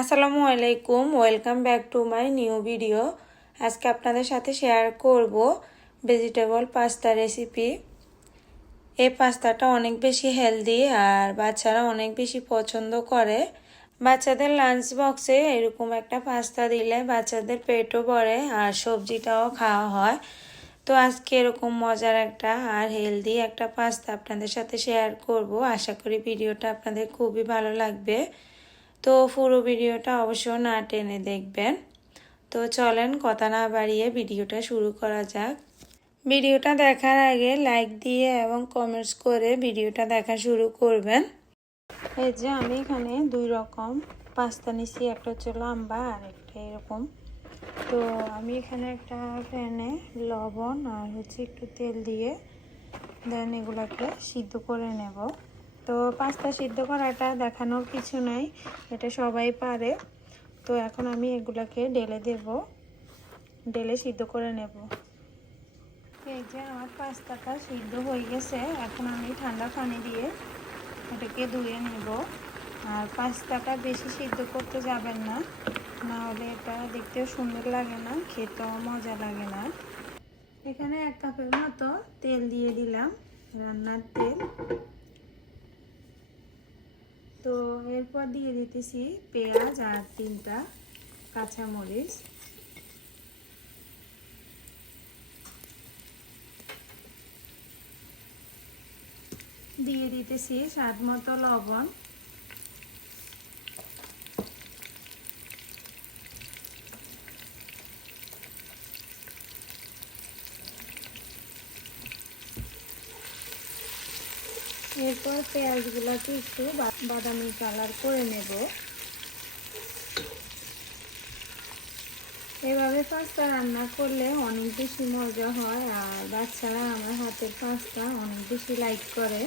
আসসালামু আলাইকুম, welcome back to my new video. আজকে আপনাদের সাথে শেয়ার করব ভেজিটেবল পাস্তা রেসিপি। এই পাস্তাটা অনেক বেশি হেলদি আর বাচ্চারা অনেক বেশি পছন্দ করে। বাচ্চাদের লাঞ্চ বক্সে এরকম একটা পাস্তা দিলে বাচ্চাদের পেটও ভরে আর সবজিটাও খাওয়া হয়। তো আজকে এরকম মজার একটা আর হেলদি একটা পাস্তা আপনাদের সাথে শেয়ার করব। আশা করি ভিডিওটা আপনাদের খুবই ভালো লাগবে। তো পুরো ভিডিওটা অবশ্য না টেনে দেখবেন। তো চলেন কথা না বাড়িয়ে ভিডিওটা শুরু করা যাক। ভিডিওটা দেখার আগে লাইক দিয়ে এবং কমেন্টস করে ভিডিওটা দেখা শুরু করবেন। এই যে আমি এখানে দুই রকম পাস্তা নিছি, একটা হচ্ছে লম্বা আর একটা এরকম। তো আমি এখানে একটা প্যানে লবণ আর হচ্ছে একটু তেল দিয়ে দেন এগুলোকে সিদ্ধ করে নেব। তো পাস্তা সিদ্ধ করাটা দেখানোর কিছু নাই, এটা সবাই পারে। তো এখন আমি এগুলাকে ঢেলে দেব, ঢেলে সিদ্ধ করে নেব। এই যে আমার পাস্তাটা সিদ্ধ হয়ে গেছে, এখন আমি ঠান্ডা পানি দিয়ে এটাকে ধুয়ে নেব। আর পাস্তাটা বেশি সিদ্ধ করতে যাবেন না, না হলে এটা দেখতেও সুন্দর লাগে না, খেতেও মজা লাগে না। এখানে 1 কাপের মতো তেল দিয়ে দিলাম, রান্নার তেল। তো এরপর দিয়ে দিতেছি পেঁয়াজ আর 3টা কাঁচামরিচ। দিয়ে দিতেছি স্বাদ মতো লবণ। এরপর পেঁয়াজগুলোকে একটু বাদামি কালার করে নেব। এভাবে পাস্তা রান্না করলে অনেক বেশি মজা হয় আর বাচ্চারা আমার হাতের পাস্তা অনেক বেশি লাইক করে।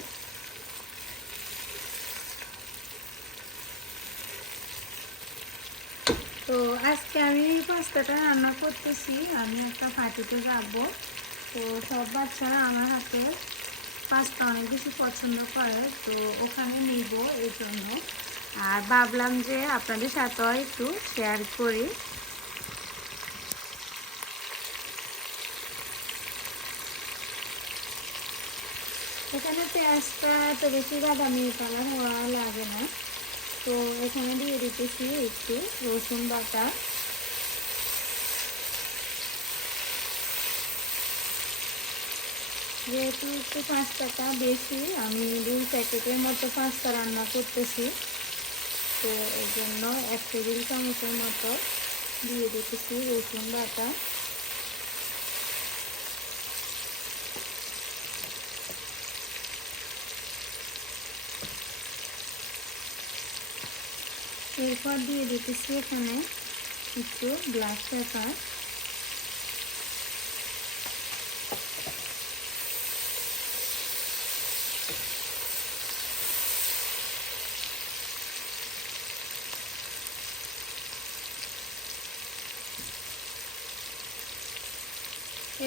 তো আজকে আমি এই পাস্তাটা রান্না করতেছি, আমি একটা পার্টিতে যাব। তো সব বাচ্চারা আমার হাতের পাস্তা অনেক বেশি পছন্দ করে, তো ওখানে নিব এই জন্য। আর ভাবলাম যে আপনাদের সাথেও একটু শেয়ার করি। এখানে পেঁয়াজটা তো বেশি বাদামি কালার হওয়া লাগে না। তো এখানে দিয়ে দিতেছি একটু রসুন বাটা। যেহেতু একটু পাস্তাটা বেশি, আমি 2 প্যাকেটের মতো পাস্তা রান্না করতেছি, তো এই জন্য 1 টেবিল চামচের মতো দিয়ে দিতেছি রসুন বাটা। এরপর দিয়ে দিতেছি এখানে একটু ব্ল্যাক পেপার।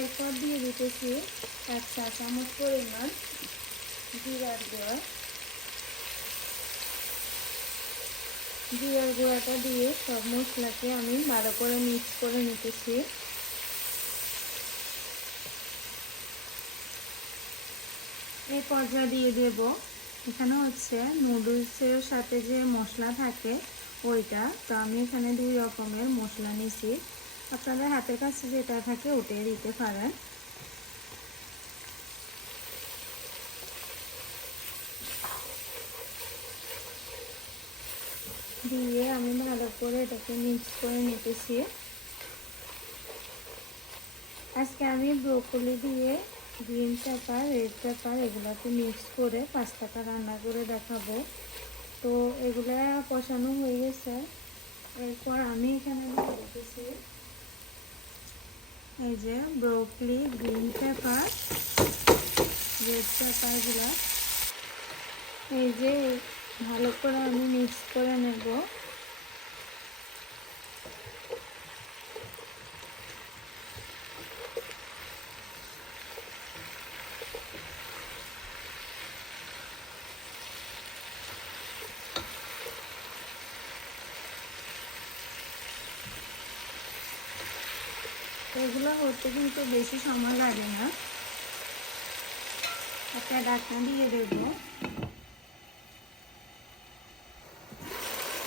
এরপর দিয়ে দিতেছি 1 চা চামচ পরিমাণ জিরার গুঁড়া। জিরার গুঁড়াটা দিয়ে সব মশলাকে আমি ভালো করে মিক্স করে নিতেছি। এই পর্যায়ে দিয়ে দেব এখানে হচ্ছে নুডলসের সাথে যে মশলা থাকে ওইটা। তো আমি এখানে 2 রকমের মশলা নিছি, আপনাদের হাতের কাছে যেটা থাকে ওটাই দিতে পারেন। দিয়ে আমি ভালো করে এটাকে মিক্স করে নিতেছি। আজকে আমি ব্রোকলি দিয়ে গ্রিন পেপার, রেড পেপার এগুলোকে মিক্স করে পাস্তাটা রান্না করে দেখাবো। তো এগুলো কষানো হয়ে গেছে। এরপর আমি এখানে দিতেছি এই যে ব্রোকলি, গ্রিন পেপার, রেড পেপারগুলো। এই যে ভালো করে আমি মিক্স করে নেব। এগুলো হতে কিন্তু বেশি সময় লাগে না। একটা ঢাকনা দিয়ে দেবো।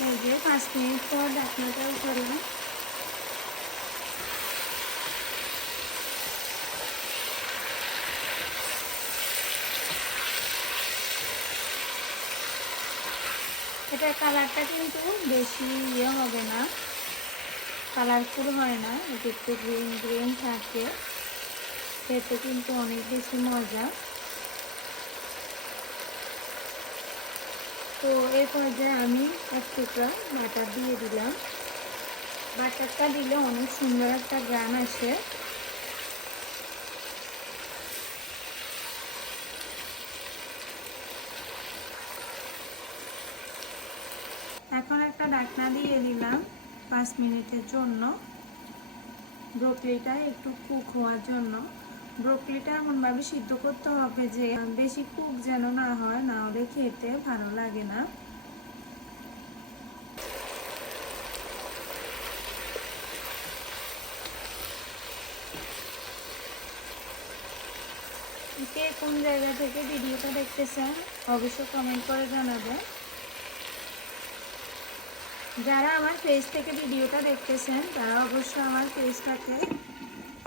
এই যে 5 মিনিট পর ঢাকনাটা উঠালাম। এটা কালারটা কিন্তু বেশি হবে না, কালারফুল হয় না, এটা একটু গ্রিন গ্রিন থাকে, খেতে কিন্তু অনেক বেশি মজা। তো এই পর্যায়ে আমি এক টুকরা বাটার দিয়ে দিলাম। বাটারটা দিলে অনেক সুন্দর একটা গ্রান আসে। এখন একটা ঢাকনা দিয়ে দিলাম 5 মিনিটের জন্য, ব্রোকলিটা একটু কুক হওয়ার জন্য। ব্রোকলিটা এমনভাবে সিদ্ধ করতে হবে যে বেশি কুক যেন না হয়, না হলে খেতে ভালো লাগে না। কে কোন জায়গা থেকে ভিডিওটা দেখতেছেন অবশ্যই কমেন্ট করে জানাবেন। যারা আমার পেজ থেকে ভিডিওটা দেখতেছেন তারা অবশ্যই আমার পেজটাকে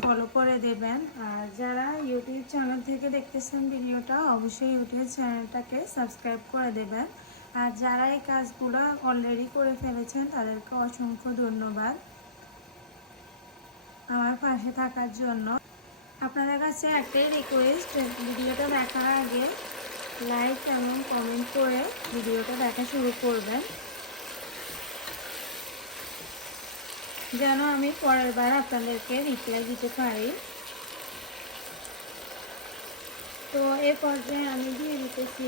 ফলো করে দেবেন, আর যারা ইউটিউব চ্যানেল থেকে দেখতেছেন ভিডিওটা অবশ্যই ইউটিউব চ্যানেলটাকে সাবস্ক্রাইব করে দেবেন। আর যারা এই কাজগুলো অলরেডি করে ফেলেছেন তাদেরকে অসংখ্য ধন্যবাদ আমার পাশে থাকার জন্য। আপনাদের কাছে একটাই রিকোয়েস্ট, ভিডিওটা দেখার আগে লাইক এবং কমেন্ট করে ভিডিওটা দেখা শুরু করবেন, যেন আমি পরের বার আপনাদেরকে রিপ্লাই দিতে পারি। তো এ পর্যায়ে আমি দিয়ে দিতেছি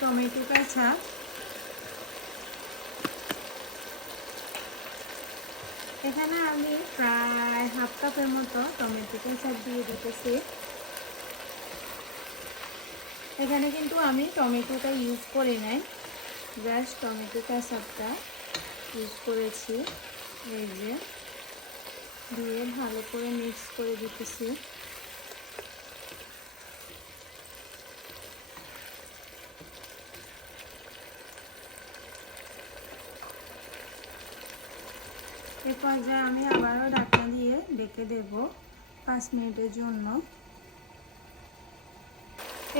টমেটো কেচাপ। এখানে আমি প্রায় হাফ কাপের মতো টমেটো কেচাপ দিয়ে দিতেছি। এখানে কিন্তু আমি টমেটোটা ইউজ করি নাই, জাস্ট টমেটো কেচাপটা ইউজ করেছি। এই যে দিয়ে ভালো করে মিক্স করে দিতেছি। এ পর্যায়ে আমি আবারও ঢাকনা দিয়ে ঢেকে দেব 5 মিনিটের জন্য।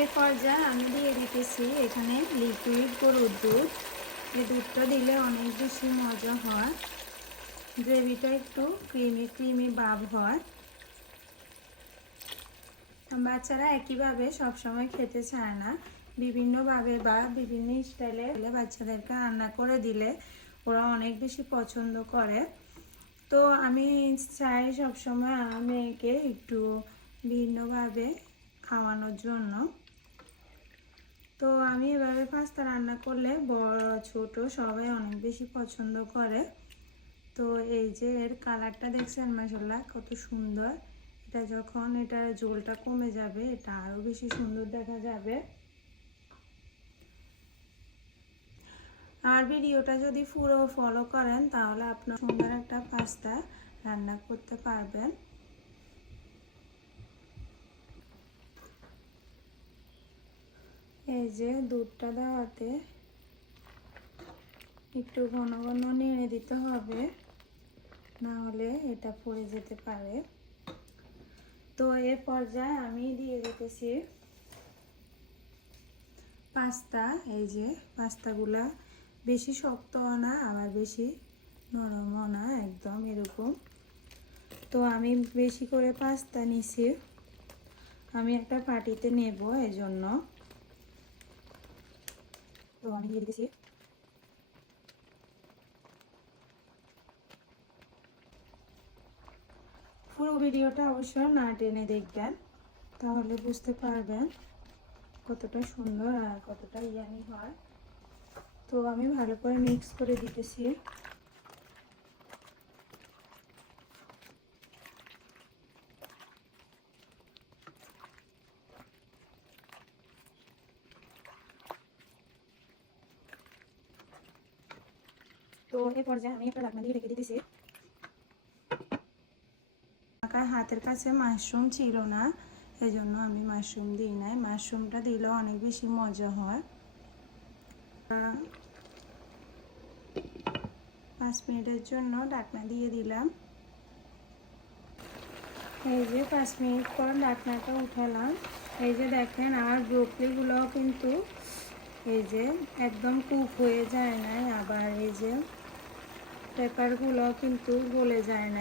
এই পর্যায়ে আমি দিয়ে দিতেছি এখানে লিকুইড গরুর দুধ। এই দুধটা দিলে অনেক বেশি মজা হয়, গ্রেভিটা একটু ক্রিমি ক্রিমি ভাব হয়। বাচ্চারা একইভাবে সবসময় খেতে চায় না, বিভিন্নভাবে বা বিভিন্ন স্টাইলে বাচ্চাদেরকে রান্না করে দিলে ওরা অনেক বেশি পছন্দ করে। তো আমি চাই সবসময় আমার মেয়েকে একটু ভিন্নভাবে খাওয়ানোর জন্য। তো আমি এভাবে পাস্তা রান্না করলে বড় ছোট সবাই অনেক বেশি পছন্দ করে। তো এই যে এর কালারটা দেখছেন মাশাআল্লাহ কত সুন্দর। এটা যখন এটার ঝোলটা কমে যাবে এটা আরও বেশি সুন্দর দেখা যাবে। আর ভিডিওটা যদি পুরো ফলো করেন তাহলে আপনার সুন্দর একটা পাস্তা রান্না করতে পারবেন। এই যে দুধটা দেওয়াতে একটু ঘন ঘন নেড়ে দিতে হবে, না হলে এটা পড়ে যেতে পারে। তো এ পর্যায়ে আমি দিয়ে দিতেছি পাস্তা। এই যে পাস্তাগুলা বেশি শক্ত না আবার বেশি নরমও না, একদম এরকম। তো আমি বেশি করে পাস্তা নিছি, আমি একটা পার্টিতে নেব এজন্য। তো আমি দিয়ে দিতেছি। পুরো ভিডিওটা অবশ্যই না টেনে দেখবেন, তাহলে বুঝতে পারবেন কতটা সুন্দর আর কতটা ইয়ামি হয়। তো আমি ভালো করে মিক্স করে দিতেছি। তো এই পর্যায়ে আমি একটা ঢাকনা দিয়ে রেখে দিতেছি। ঢাকা হাতের কাছে মাশরুম ছিল না, এই জন্য আমি মাশরুম দিই নাই। মাশরুমটা দিলে অনেক বেশি মজা হয়। 5 মিনিটের জন্য ঢাকনা দিয়ে দিলাম। এই যে 5 মিনিট পর ঢাকনাটা উঠালাম। এই যে দেখেন আমার ব্রোকলিগুলোও কিন্তু এই যে একদম কুক হয়ে যায় নাই, আবার এই যে পেপারগুলোও কিন্তু গলে যায় না,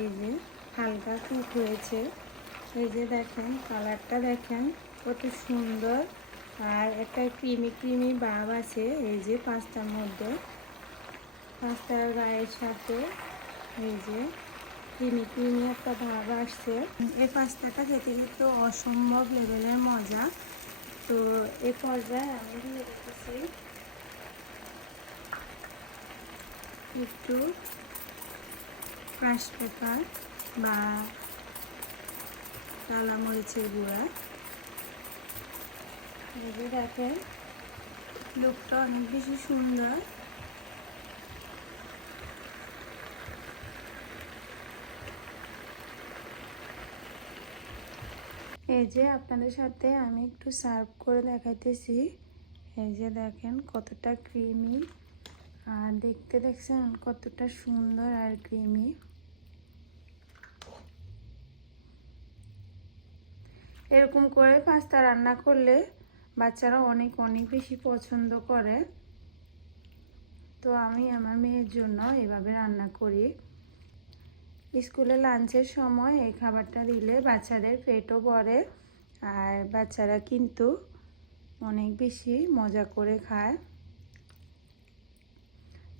এই যে হালকা কুক হয়েছে। এই যে দেখেন কালারটা দেখেন কত সুন্দর, আর একটা ক্রিমি ক্রিমি ভাব আছে এই যে পাস্তার মধ্যে। পাস্তার গায়ের সাথে এই যে ক্রিমি ক্রিমি একটা ভাব আসছে। এই পাস্তাটা খেতে কিন্তু অসম্ভব লেভেলের মজা। তো এই পর্যায়ে আমি দিয়ে দিতেছি একটু ক্রাশ পেপার বা কালা মরিচের গুঁড়া। এই যে দেখেন লুকটা অনেক বেশি সুন্দর। এই যে আপনাদের সাথে আমি একটু সার্ভ করে দেখাইতেছি। এই যে দেখেন কতটা ক্রিমি, আর দেখতে দেখছেন কতটা সুন্দর আর ক্রিমি। এরকম করে পাস্তা রান্না করলে বাচ্চারা অনেক বেশি পছন্দ করে। তো আমি আমার মেয়ের জন্য এভাবে রান্না করি। স্কুলে লাঞ্চের সময় এই খাবারটা দিলে বাচ্চাদের পেটও ভরে, আর বাচ্চারা কিন্তু অনেক বেশি মজা করে খায়।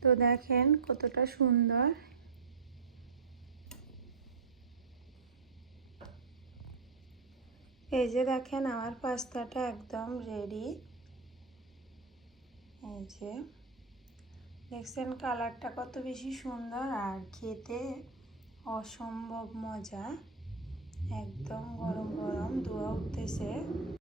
তো দেখেন কতটা সুন্দর। এই যে দেখেন আমার পাস্তাটা একদম রেডি। এই যে দেখছেন কালারটা কত বেশি সুন্দর, আর খেতে অসম্ভব মজা। একদম গরম গরম ধোঁয়া উঠতেছে।